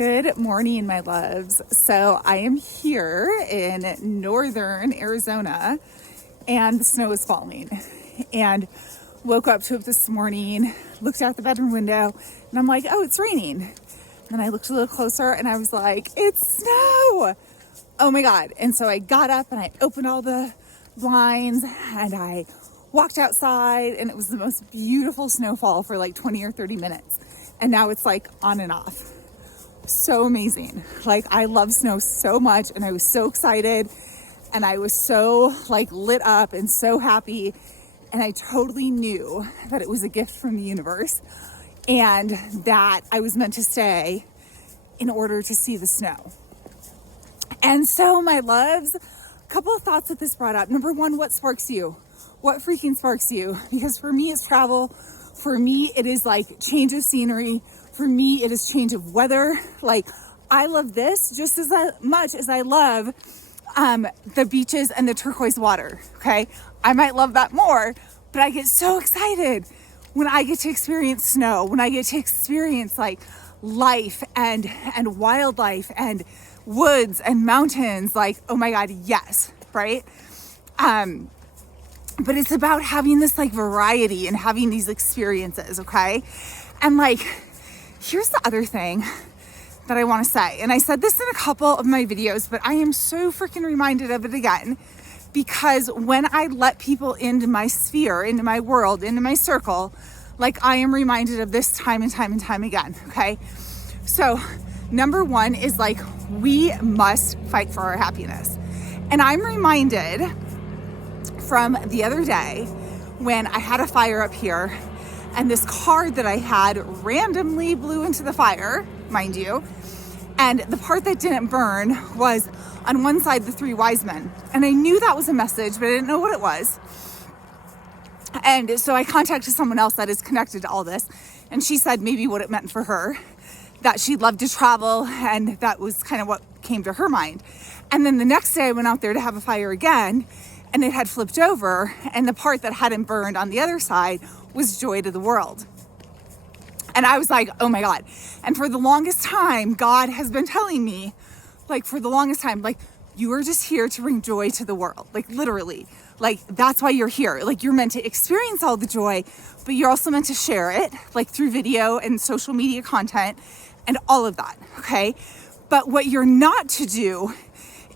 Good morning, my loves. So I am here in northern Arizona and the snow is falling, and woke up to it this morning, looked out the bedroom window, and I'm like, oh, it's raining. And I looked a little closer and I was like, it's snow. Oh my God. And so I got up and I opened all the blinds and I walked outside, and it was the most beautiful snowfall for like 20 or 30 minutes. And now it's like on and off. So amazing. Like, I love snow so much, and I was so excited, and I was so like lit up and so happy. And I totally knew that it was a gift from the universe and that I was meant to stay in order to see the snow. And so, my loves, a couple of thoughts that this brought up. Number one, what sparks you? What freaking sparks you? Because for me, it's travel. For me, it is like change of scenery. For me, it is change of weather. Like, I love this just as much as I love the beaches and the turquoise water, okay? I might love that more, but I get so excited when I get to experience snow, when I get to experience like life and wildlife and woods and mountains. Like, oh my God, yes, right? But it's about having this like variety and having these experiences, okay? And like, here's the other thing that I want to say. And I said this in a couple of my videos, but I am so freaking reminded of it again, because when I let people into my sphere, into my world, into my circle, like, I am reminded of this time and time and time again, okay? So number one is like, we must fight for our happiness. And I'm reminded from the other day when I had a fire up here, and this card that I had randomly blew into the fire, mind you, and the part that didn't burn was on one side, the three wise men. And I knew that was a message, but I didn't know what it was. And so I contacted someone else that is connected to all this, and she said maybe what it meant for her, that she loved to travel, and that was kind of what came to her mind. And then the next day I went out there to have a fire again, and it had flipped over, and the part that hadn't burned on the other side was joy to the world. And I was like, oh my God. And for the longest time, God has been telling me, like, for the longest time, like, you are just here to bring joy to the world. Like, literally, like, that's why you're here. Like, you're meant to experience all the joy, but you're also meant to share it, like, through video and social media content and all of that, okay? But what you're not to do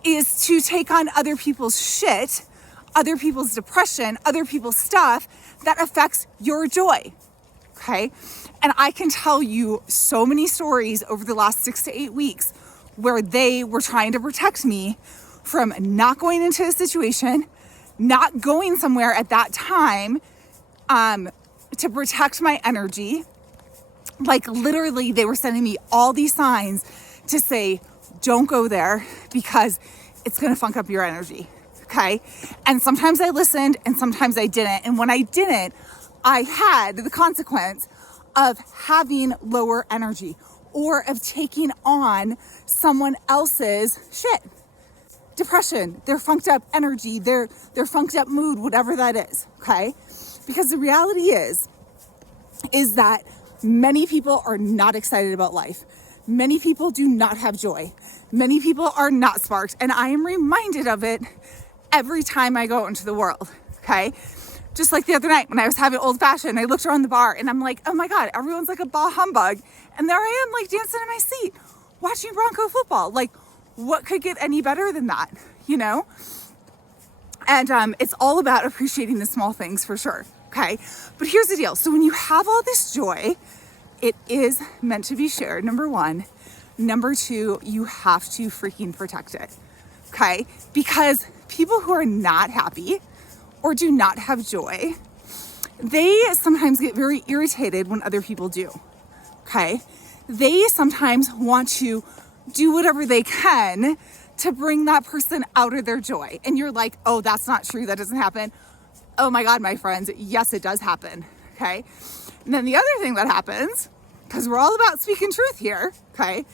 is to take on other people's shit, other people's depression, other people's stuff that affects your joy, okay? And I can tell you so many stories over the last 6 to 8 weeks where they were trying to protect me from not going into a situation, not going somewhere at that time, to protect my energy. Like, literally, they were sending me all these signs to say, don't go there because it's gonna funk up your energy. Okay. And sometimes I listened and sometimes I didn't. And when I didn't, I had the consequence of having lower energy or of taking on someone else's shit. Depression, their funked up energy, their funked up mood, whatever that is. Okay. Because the reality is that many people are not excited about life. Many people do not have joy. Many people are not sparked. And I am reminded of it every time I go out into the world, okay? Just like the other night when I was having old fashioned, I looked around the bar and I'm like, oh my God, everyone's like a bah humbug. And there I am, like, dancing in my seat, watching Bronco football. Like, what could get any better than that, you know? And it's all about appreciating the small things, for sure, okay? But here's the deal. So when you have all this joy, it is meant to be shared, number one. Number two, you have to freaking protect it, okay? Because people who are not happy or do not have joy, they sometimes get very irritated when other people do, okay? They sometimes want to do whatever they can to bring that person out of their joy. And you're like, oh, that's not true. That doesn't happen. Oh my God, my friends. Yes, it does happen, okay? And then the other thing that happens, because we're all about speaking truth here, okay,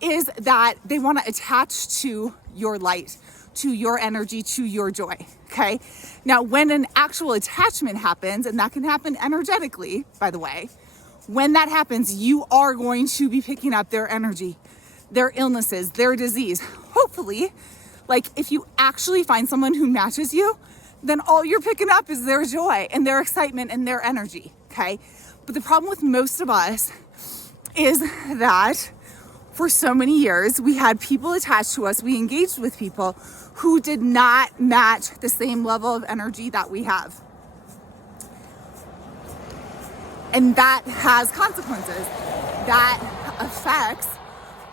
is that they want to attach to your light, to your energy, to your joy, okay? Now, when an actual attachment happens, and that can happen energetically, by the way, when that happens, you are going to be picking up their energy. their illnesses, their disease. Hopefully, like if you actually find someone who matches you, then all you're picking up is their joy and their excitement and their energy, okay? But the problem with most of us is that for so many years, we had people attached to us, we engaged with people who did not match the same level of energy that we have. And that has consequences. That affects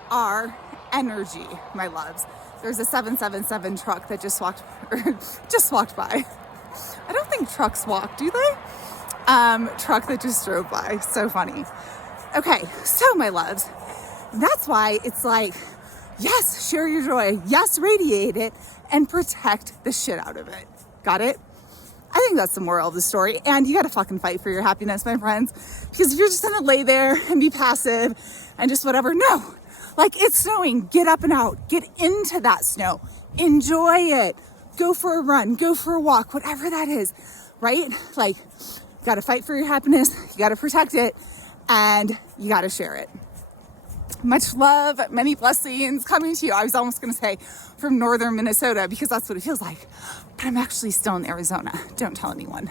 our energy, my loves. There's a 777 truck that just walked by. I don't think trucks walk, do they? Truck that just drove by. So funny. Okay, so my loves, that's why it's like, yes, share your joy. Yes, radiate it and protect the shit out of it. Got it? I think that's the moral of the story. And you got to fucking fight for your happiness, my friends. Because if you're just going to lay there and be passive and just whatever, no. Like, it's snowing. Get up and out. Get into that snow. Enjoy it. Go for a run. Go for a walk. Whatever that is, right? Like, you got to fight for your happiness. You got to protect it. And you got to share it. Much love, many blessings coming to you. I was almost going to say from northern Minnesota because that's what it feels like. But I'm actually still in Arizona. Don't tell anyone.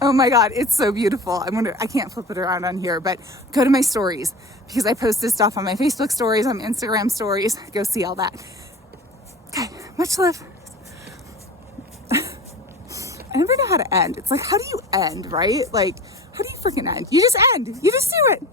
Oh my God, it's so beautiful. I can't flip it around on here, but go to my stories because I post this stuff on my Facebook stories, on my Instagram stories. Go see all that. Okay, much love. I never know how to end. It's like, how do you end, right? Like, how do you freaking end? You just end. You just do it.